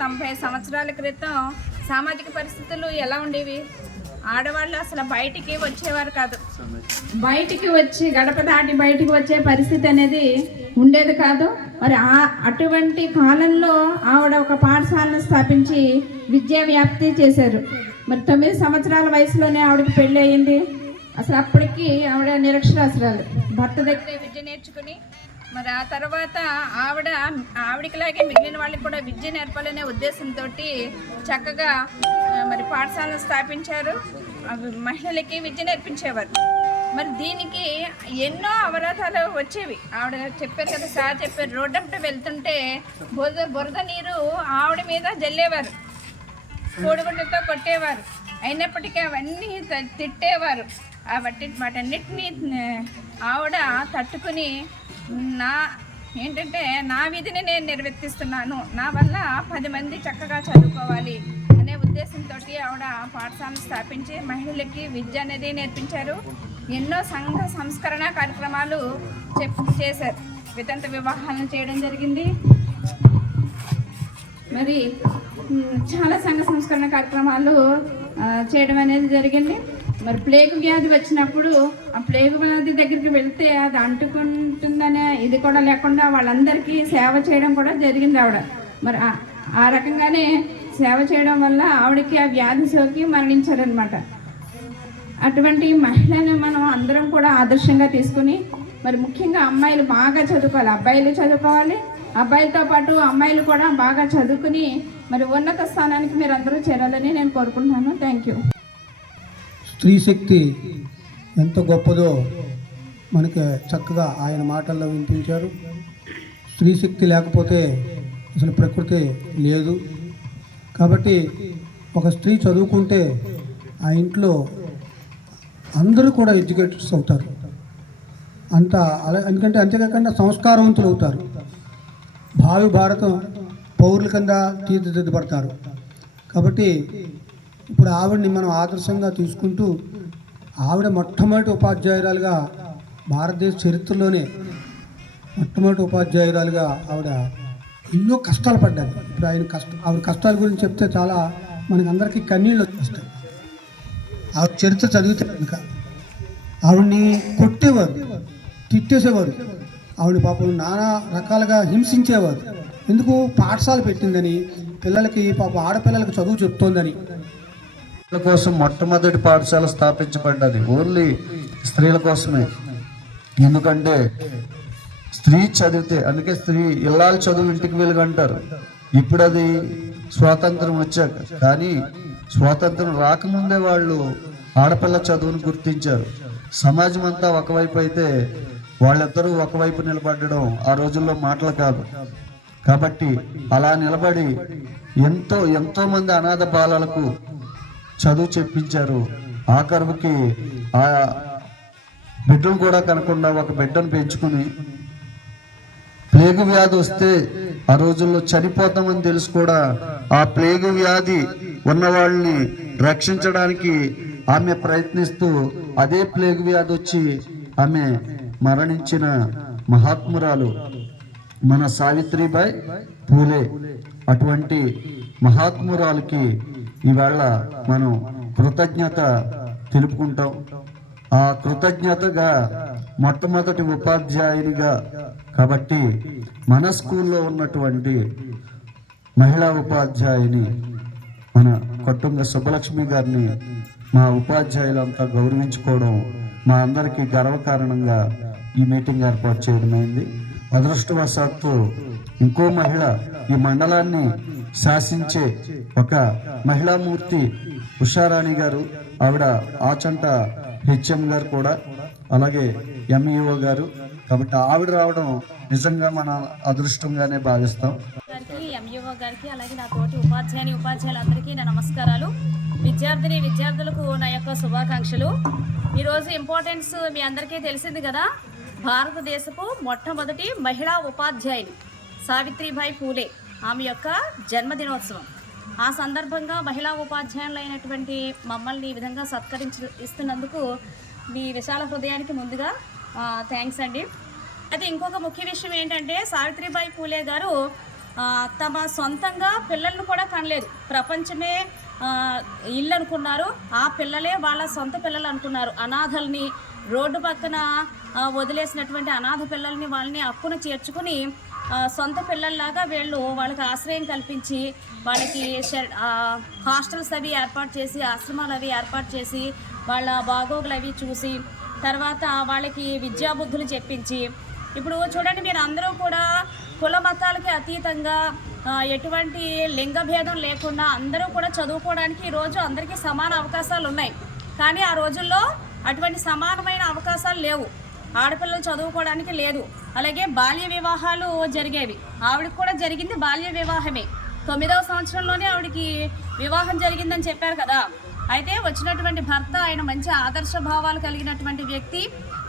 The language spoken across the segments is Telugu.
తొంభై సంవత్సరాల క్రితం సామాజిక పరిస్థితులు ఎలా ఉండేవి? ఆడవాళ్ళు అసలు బయటికి వచ్చేవారు కాదు. బయటికి వచ్చి గడప దాటి బయటికి వచ్చే పరిస్థితి అనేది ఉండేది కాదు. మరి ఆ అటువంటి కాలంలో ఆవిడ ఒక పాఠశాలను స్థాపించి విద్యా వ్యాప్తి చేశారు. మరి తొమ్మిది సంవత్సరాల వయసులోనే ఆవిడకి పెళ్ళి అయింది. అసలు అప్పటికి ఆవిడ నిరక్షరాస్త్రాలు భర్త దగ్గరే విద్య నేర్చుకుని మరి ఆ తర్వాత ఆవిడ ఆవిడకిలాగే మిగిలిన వాళ్ళకి కూడా విద్య నేర్పాలనే ఉద్దేశంతో చక్కగా మరి పాఠశాలను స్థాపించారు. మహిళలకి విద్య నేర్పించేవారు. మరి దీనికి ఎన్నో అవరోధాలు వచ్చేవి. ఆవిడ చెప్పారు కదా సార్ చెప్పారు రోడ్డంట వెళ్తుంటే బురద బురద నీరు ఆవిడ మీద జల్లేవారు. కోడిగుడ్డతో కొట్టేవారు. అయినప్పటికీ అవన్నీ తిట్టేవారు. వాటి వాటన్నిటినీ ఆవిడ తట్టుకుని నా ఏంటంటే నా విధిని నేను నిర్వర్తిస్తున్నాను. నా వల్ల పది మంది చక్కగా చదువుకోవాలి అనే ఉద్దేశంతో ఆవిడ పాఠశాలను స్థాపించి మహిళలకి విద్య అనేది నేర్పించారు. ఎన్నో సంఘ సంస్కరణ కార్యక్రమాలు చెప్ చేశారు. వితంత వివాహాలను చేయడం జరిగింది. మరి చాలా సంఘ సంస్కరణ కార్యక్రమాలు చేయడం అనేది జరిగింది. మరి ప్లేగు వ్యాధి వచ్చినప్పుడు ఆ ప్లేగు వ్యాధి దగ్గరికి వెళ్తే అది అంటుకుంటుందనే ఇది కూడా లేకుండా వాళ్ళందరికీ సేవ చేయడం కూడా జరిగింది ఆవిడ. మరి ఆ- రకంగానే సేవ చేయడం వల్ల ఆవిడకి ఆ వ్యాధి సోకి మరణించారనమాట అటువంటి మహిళను మనం అందరం కూడా ఆదర్శంగా తీసుకుని మరి ముఖ్యంగా అమ్మాయిలు బాగా చదువుకోవాలి. అబ్బాయిలు చదువుకోవాలి. అబ్బాయిలతో పాటు అమ్మాయిలు కూడా బాగా చదువుకుని మరి ఉన్నత స్థానానికి మీరు అందరూ చేరాలని నేను కోరుకుంటున్నాను. థ్యాంక్ యూ స్త్రీ శక్తి ఎంత గొప్పదో మనకి చక్కగా ఆయన మాటల్లో వినిపించారు. స్త్రీ శక్తి లేకపోతే అసలు ప్రకృతి లేదు. కాబట్టి ఒక స్త్రీ చదువుకుంటే ఆ ఇంట్లో అందరూ కూడా ఎడ్యుకేటర్స్ అవుతారు. అంత అలా ఎందుకంటే అంతేకాకుండా సంస్కారవంతులు అవుతారు. భావి భారతం పౌరుల కింద తీర్చిదిద్దబడతారు. కాబట్టి ఇప్పుడు ఆవిడని మనం ఆదర్శంగా తీసుకుంటూ ఆవిడ మొట్టమొదటి ఉపాధ్యాయురాలుగా భారతదేశ చరిత్రలోనే మొట్టమొదటి ఉపాధ్యాయురాలుగా ఆవిడ ఎన్నో కష్టాలు పడ్డారు. ఇప్పుడు ఆయన కష్ట ఆవిడ కష్టాల గురించి చెప్తే చాలా మనకందరికీ కన్నీళ్ళు వచ్చేస్తాయి. ఆవిడ చరిత్ర చదివితే కనుక ఆవిడ్ని కొట్టేవారు తిట్టేసేవారు. ఆవిడ పాపం నానా రకాలుగా హింసించేవారు. ఎందుకు? పాఠశాల పెట్టిందని పిల్లలకి పాపం ఆడపిల్లలకి చదువు చెప్తోందని. కోసం మొట్టమొదటి పాఠశాల స్థాపించబడ్డది ఓన్లీ స్త్రీల కోసమే. ఎందుకంటే స్త్రీ చదివితే అందుకే స్త్రీ ఇల్లాలు చదువు ఇంటికి వెలుగంటారు ఇప్పుడు అది స్వాతంత్రం వచ్చాక. కానీ స్వాతంత్రం రాకముందే వాళ్ళు ఆడపిల్ల చదువును గుర్తించారు. సమాజం అంతా ఒకవైపు అయితే వాళ్ళిద్దరూ ఒకవైపు నిలబడడం ఆ రోజుల్లో మాటలు కాదు. కాబట్టి అలా నిలబడి ఎంతో ఎంతో మంది అనాథ బాలలకు చదువు చెప్పించారు. ఆఖరుకి ఆ బిడ్డను కూడా కనకుండా ఒక బిడ్డను పెంచుకుని ప్లేగు వ్యాధి వస్తే ఆ రోజుల్లో చనిపోతామని తెలుసు కూడా. ఆ ప్లేగు వ్యాధి ఉన్న వాళ్ళని రక్షించడానికి ఆమె ప్రయత్నిస్తూ అదే ప్లేగు వ్యాధి వచ్చి ఆమె మరణించిన మహాత్మురాలు మన సావిత్రిబాయి పూలే. అటువంటి మహాత్మురాలకి ఈవేళ మనం కృతజ్ఞత తెలుపుకుంటాం. ఆ కృతజ్ఞతగా మొట్టమొదటి ఉపాధ్యాయునిగా కాబట్టి మన స్కూల్లో ఉన్నటువంటి మహిళా ఉపాధ్యాయుని మన కొట్టుంగ సుబ్బలక్ష్మి గారిని మా ఉపాధ్యాయులంతా గౌరవించుకోవడం మా అందరికీ గర్వకారణంగా ఈ మీటింగ్ ఏర్పాటు చేయడమైంది. అదృష్టవశాత్తు ఇంకో మహిళ ఈ మండలాన్ని శాసించే ఒక మహిళామూర్తి ఉషారాణి గారు ఆవిడ ఆచంట హెచ్ఎం గారు కూడా అలాగే ఎంఈఓ గారు. కాబట్టి ఆవిడ రావడం నిజంగా మన అదృష్టంగానే భావిస్తాం. గారికి ఎంఈఓ గారికి అలాగే నా తోటి ఉపాధ్యాయుని ఉపాధ్యాయులందరికీ నా నమస్కారాలు. విద్యార్థిని విద్యార్థులకు నా యొక్క శుభాకాంక్షలు. ఈరోజు ఇంపార్టెన్స్ మీ అందరికీ తెలిసింది కదా భారతదేశపు మొట్టమొదటి మహిళా ఉపాధ్యాయుని సావిత్రిబాయి పూలే. ఆమె యొక్క జన్మదినోత్సవం. ఆ సందర్భంగా మహిళా ఉపాధ్యాయులైనటువంటి మమ్మల్ని ఈ విధంగా సత్కరించి ఇస్తున్నందుకు మీ విశాల హృదయానికి ముందుగా థ్యాంక్స్ అండి. అయితే ఇంకొక ముఖ్య విషయం ఏంటంటే సావిత్రిబాయి పూలే గారు తమ సొంతంగా పిల్లలను కూడా కనలేదు. ప్రపంచమే ఇల్లు అనుకున్నారు ఆ పిల్లలే వాళ్ళ సొంత పిల్లలు అనుకున్నారు. అనాథల్ని రోడ్డు పక్కన వదిలేసినటువంటి అనాథ పిల్లల్ని వాళ్ళని అక్కును చేర్చుకుని సొంత పిల్లల్లాగా వీళ్ళు వాళ్ళకి ఆశ్రయం కల్పించి వాళ్ళకి హాస్టల్స్ అవి ఏర్పాటు చేసి ఆశ్రమాలు అవి ఏర్పాటు చేసి వాళ్ళ బాగోగులు అవి చూసి తర్వాత వాళ్ళకి విద్యాబుద్ధులు చెప్పించి ఇప్పుడు చూడండి మీరు అందరూ కూడా కుల మతాలకి అతీతంగా ఎటువంటి లింగ భేదం లేకుండా అందరూ కూడా చదువుకోవడానికి ఈరోజు అందరికీ సమాన అవకాశాలు ఉన్నాయి. కానీ ఆ రోజుల్లో అటువంటి సమానమైన అవకాశాలు లేవు. ఆడపిల్లలు చదువుకోవడానికి లేదు. అలాగే బాల్య వివాహాలు జరిగేవి. ఆవిడకి కూడా జరిగింది బాల్య వివాహమే. తొమ్మిదవ సంవత్సరంలోనే ఆవిడకి వివాహం జరిగిందని చెప్పారు కదా. అయితే వచ్చినటువంటి భర్త ఆయన మంచి ఆదర్శ భావాలు కలిగినటువంటి వ్యక్తి.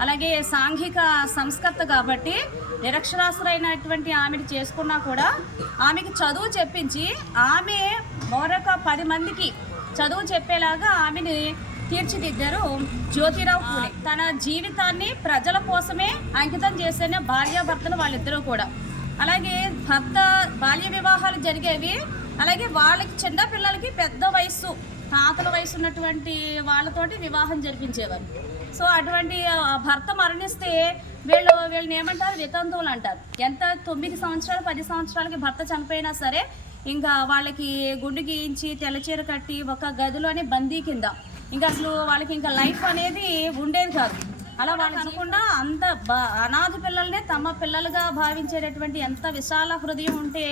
అలాగే సాంఘిక సంస్కర్త కాబట్టి నిరక్షరాసులైనటువంటి ఆమెను చేసుకున్నా కూడా ఆమెకి చదువు చెప్పించి ఆమె మరొక పది మందికి చదువు చెప్పేలాగా ఆమెని తీర్చిదిద్దారు జ్యోతిరావు పూలే. తన జీవితాన్ని ప్రజల కోసమే అంకితం చేసిన భార్యాభర్తలు వాళ్ళిద్దరూ కూడా. అలాగే భర్త బాల్య వివాహాలు జరిగేవి అలాగే వాళ్ళకి చిన్న పిల్లలకి పెద్ద వయస్సు తాతల వయసు ఉన్నటువంటి వాళ్ళతోటి వివాహం జరిపించేవారు. సో అటువంటి భర్త మరణిస్తే వీళ్ళు వీళ్ళని ఏమంటారు? వితంతువులు అంటారు. ఎంత తొమ్మిది సంవత్సరాలు పది సంవత్సరాలకి భర్త చనిపోయినా సరే ఇంకా వాళ్ళకి గుండు గీయించి తెల్లచీర కట్టి ఒక గదిలోనే బందీ కింద ఇంకా అసలు వాళ్ళకి ఇంకా లైఫ్ అనేది ఉండేది కాదు. అలా వాళ్ళు అనుకుండా అంత అనాథ పిల్లల్నే తమ పిల్లలుగా భావించేటటువంటి ఎంత విశాల హృదయం ఉంటే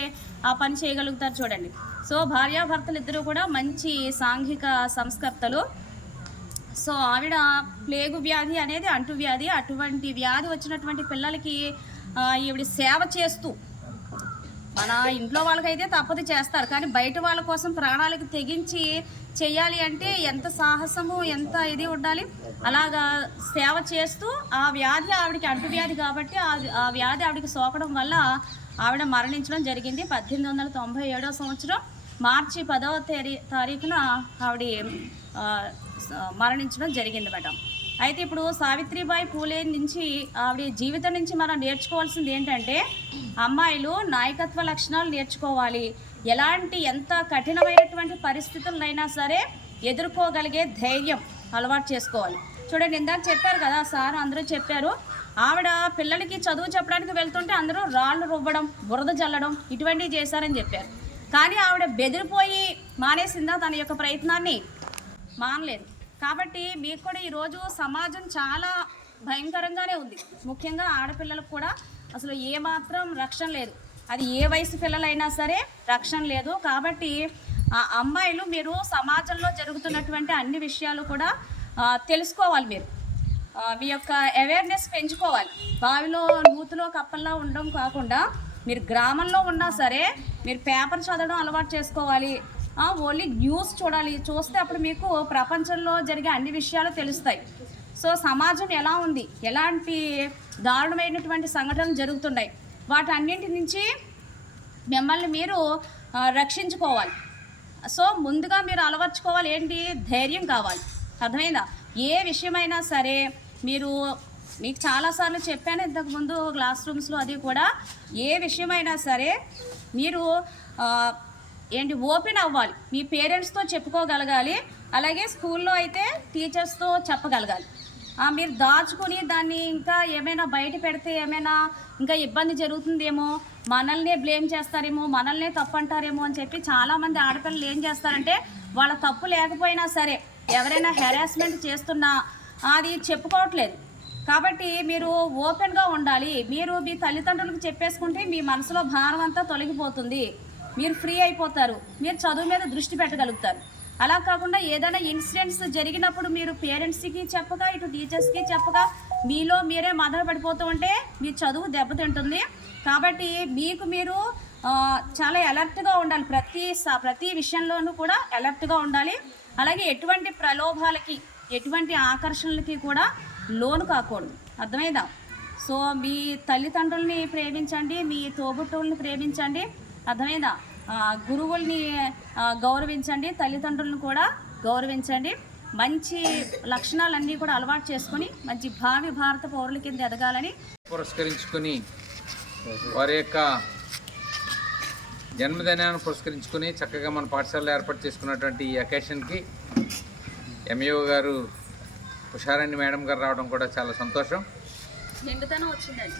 ఆ పని చేయగలుగుతారు చూడండి. సో భార్యాభర్తలు ఇద్దరు కూడా మంచి సాంఘిక సంస్కర్తలు. సో ఆవిడ ప్లేగు వ్యాధి అనేది అంటువ్యాధి. అటువంటి వ్యాధి వచ్చినటువంటి పిల్లలకి ఈవిడ సేవ చేస్తూ మన ఇంట్లో వాళ్ళకైతే తప్పదు చేస్తారు. కానీ బయట వాళ్ళ కోసం ప్రాణాలకు తెగించి చేయాలి అంటే ఎంత సాహసము ఎంత ఇది ఉండాలి. అలాగా సేవ చేస్తూ ఆ వ్యాధి ఆవిడకి అంటువ్యాధి కాబట్టి ఆ ఆ వ్యాధి ఆవిడకి సోకడం వల్ల ఆవిడ మరణించడం జరిగింది. పద్దెనిమిది వందల తొంభై ఏడో సంవత్సరం మార్చి పదవ తేదీ తారీఖున ఆవిడ మరణించడం జరిగింది మేడం. అయితే ఇప్పుడు సావిత్రిబాయి పూలే నుంచి ఆవిడ జీవితం నుంచి మనం నేర్చుకోవాల్సింది ఏంటంటే అమ్మాయిలు నాయకత్వ లక్షణాలు నేర్చుకోవాలి. ఎలాంటి ఎంత కఠినమైనటువంటి పరిస్థితులైనా సరే ఎదుర్కోగలిగే ధైర్యం అలవాటు చేసుకోవాలి. చూడండి ఇందాక చెప్పారు కదా సార్ అందరూ చెప్పారు ఆవిడ పిల్లలకి చదువు చెప్పడానికి వెళ్తుంటే అందరూ రాళ్ళు రువ్వడం బురద జల్లడం ఇటువంటివి చేశారని చెప్పారు. కానీ ఆవిడ బెదిరిపోయి మానేసిందా తన యొక్క ప్రయత్నాన్ని? మానలేదు. కాబట్టి మీకు కూడా ఈరోజు సమాజం చాలా భయంకరంగానే ఉంది. ముఖ్యంగా ఆడపిల్లలకు కూడా అసలు ఏమాత్రం రక్షణ లేదు. అది ఏ వయసు పిల్లలైనా సరే రక్షణ లేదు. కాబట్టి ఆ అమ్మాయిలు మీరు సమాజంలో జరుగుతున్నటువంటి అన్ని విషయాలు కూడా తెలుసుకోవాలి మీరు. మీ యొక్క అవేర్నెస్ పెంచుకోవాలి. బావిలో నూతులో కప్పల్లో ఉండడం కాకుండా మీరు గ్రామంలో ఉన్నా సరే మీరు పేపర్ చదవడం అలవాటు చేసుకోవాలి. ఓన్లీ న్యూస్ చూడాలి. చూస్తే అప్పుడు మీకు ప్రపంచంలో జరిగే అన్ని విషయాలు తెలుస్తాయి. సో సమాజం ఎలా ఉంది? ఎలాంటి దారుణమైనటువంటి సంఘటనలు జరుగుతున్నాయి? వాటన్నింటి నుంచి మిమ్మల్ని మీరు రక్షించుకోవాలి. సో ముందుగా మీరు అలవర్చుకోవాలి. ఏంటి? ధైర్యం కావాలి. అర్థమైందా? ఏ విషయమైనా సరే మీరు మీకు చాలాసార్లు చెప్పాను ఇంతకుముందు క్లాస్ రూమ్స్లో అది కూడా ఏ విషయమైనా సరే మీరు ఏంటి ఓపెన్ అవ్వాలి. మీ పేరెంట్స్తో చెప్పుకోగలగాలి అలాగే స్కూల్లో అయితే టీచర్స్తో చెప్పగలగాలి. ఆ, మీరు దాచుకుని దాన్ని ఇంకా ఏమైనా బయట పెడితే ఏమైనా ఇంకా ఇబ్బంది జరుగుతుందేమో మనల్నే బ్లేమ్ చేస్తారేమో మనల్నే తప్పు అంటారేమో అని చెప్పి చాలామంది ఆడపిల్లలు ఏం చేస్తారంటే వాళ్ళ తప్పు లేకపోయినా సరే ఎవరైనా హెరాస్మెంట్ చేస్తున్నా అది చెప్పుకోవట్లేదు. కాబట్టి మీరు ఓపెన్గా ఉండాలి. మీరు మీ తల్లిదండ్రులకు చెప్పేసుకుంటే మీ మనసులో భారం అంతా తొలగిపోతుంది. మీరు ఫ్రీ అయిపోతారు. మీరు చదువు మీద దృష్టి పెట్టగలుగుతారు. అలా కాకుండా ఏదైనా ఇన్సిడెంట్స్ జరిగినప్పుడు మీరు పేరెంట్స్కి చెప్పగా ఇటు టీచర్స్కి చెప్పగా మీలో మీరే మదన పడిపోతూ ఉంటే మీ చదువు దెబ్బతింటుంది. కాబట్టి మీకు మీరు చాలా అలర్ట్గా ఉండాలి. ప్రతి స- ప్రతి విషయంలోనూ కూడా అలర్ట్గా ఉండాలి. అలాగే ఎటువంటి ప్రలోభాలకి ఎటువంటి ఆకర్షణలకి కూడా లోను కాకూడదు. అర్థమైందా? సో మీ తల్లిదండ్రుల్ని ప్రేమించండి మీ తోబుట్టువుల్ని ప్రేమించండి. అర్థమైందా? గురువుల్ని గౌరవించండి తల్లిదండ్రులను కూడా గౌరవించండి. మంచి లక్షణాలన్నీ కూడా అలవాటు చేసుకొని మంచి భావి భారత పౌరుల కింద ఎదగాలని పురస్కరించుకొని వారి యొక్క జన్మదినాన్ని పురస్కరించుకుని చక్కగా మన పాఠశాలలో ఏర్పాటు చేసుకున్నటువంటి ఈ అకేషన్కి ఎంఈఓ గారు ఉషారాణి మేడం గారు రావడం కూడా చాలా సంతోషం. నిండుతనం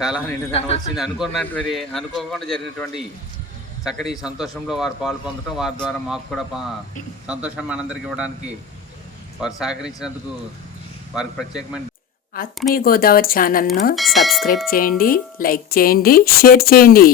చాలా నిండుదనం వచ్చింది. అనుకున్నటువంటి అనుకోకుండా జరిగినటువంటి చక్కటి సంతోషంలో వారు పాలు పొందడం వారి ద్వారా మాకు కూడా సంతోషం మనందరికి ఇవ్వడానికి వారు సహకరించినందుకు వారికి ప్రత్యేకమైన ఆత్మీయ గోదావరి ఛానల్ను సబ్స్క్రైబ్ చేయండి లైక్ చేయండి షేర్ చేయండి.